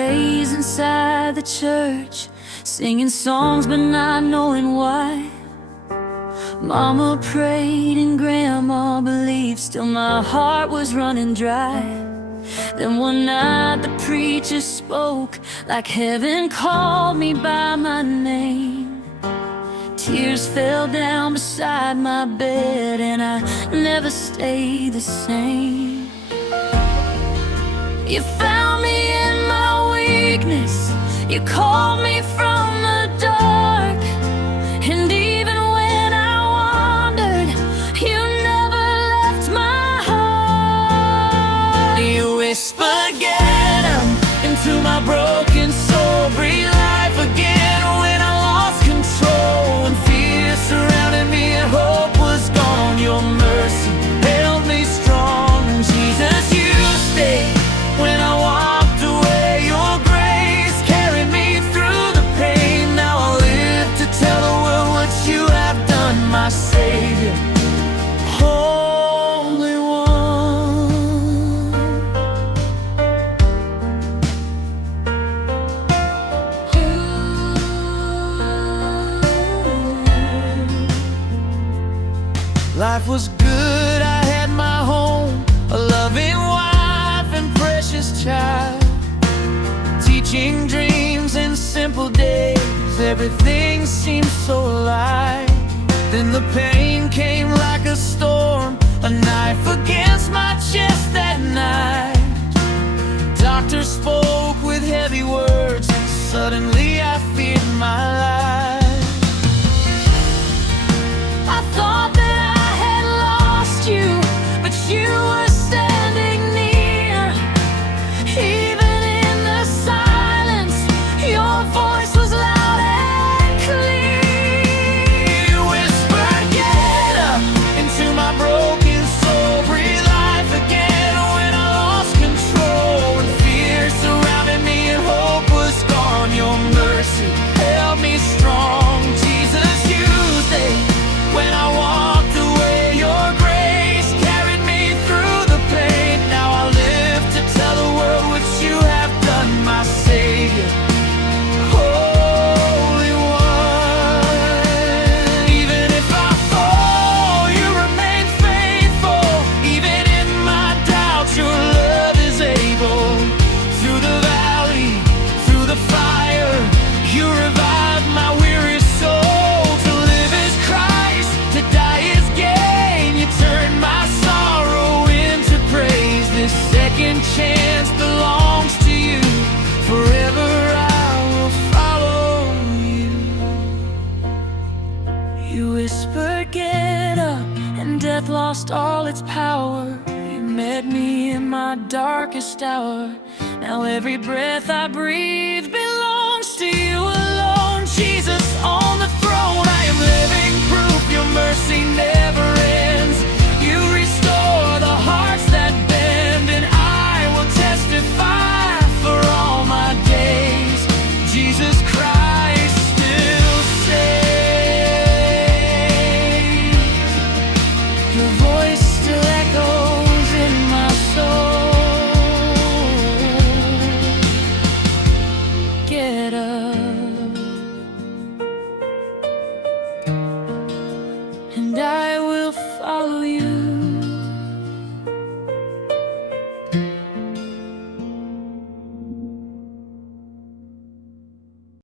raised inside the church, singing songs but not knowing why. Mama prayed and Grandma believed, still my heart was running dry. Then one night the preacher spoke, like heaven called me by my name. Tears fell down beside my bed, and I never stayed the same. You found me in my weakness, you called me from the dark, and even when I wandered, you never left my heart. You whispered, "Get up," into my broken soul, breathe life again when I lost control, and fear surrounded me and hope was gone. Your mercy held me strong. Jesus, you stayed when I walked away. Your grace carried me through the pain. Now I live to tell the world what you have done, my Savior, Holy One. Life was good, I had my home, a loving wife and precious child, teaching dreams in simple days. Everything seemed so light. Then the pain came like a storm, a knife against my chest that night. Doctor spoke with heavy words, and suddenly I feared my life. I thought that I had lost you, but you were standing near. Even in the silence, your voice was loud and clear. You whispered, "Get up," into my broken soul, breathe life again when I lost control, and fear surrounded me and hope was gone. Your mercy held me strong. Jesus, you stayed when I walked away. Your grace carried me through the pain. Now I live to tell the world what you have done, my Savior, Holy One. Even if I fall, you remain faithful. Even in my doubts, your love is able. Through the valley, through the fire, you revive my weary soul. To live is Christ, to die is gain. You turn my sorrow into praise. This second chance belongs to you. Forever I will follow you. You whispered, "Get up," and death lost all its power. You met me in my darkest hour. Now every breath I breathe belongs to you alone. Jesus on the throne, I am living proof your mercy never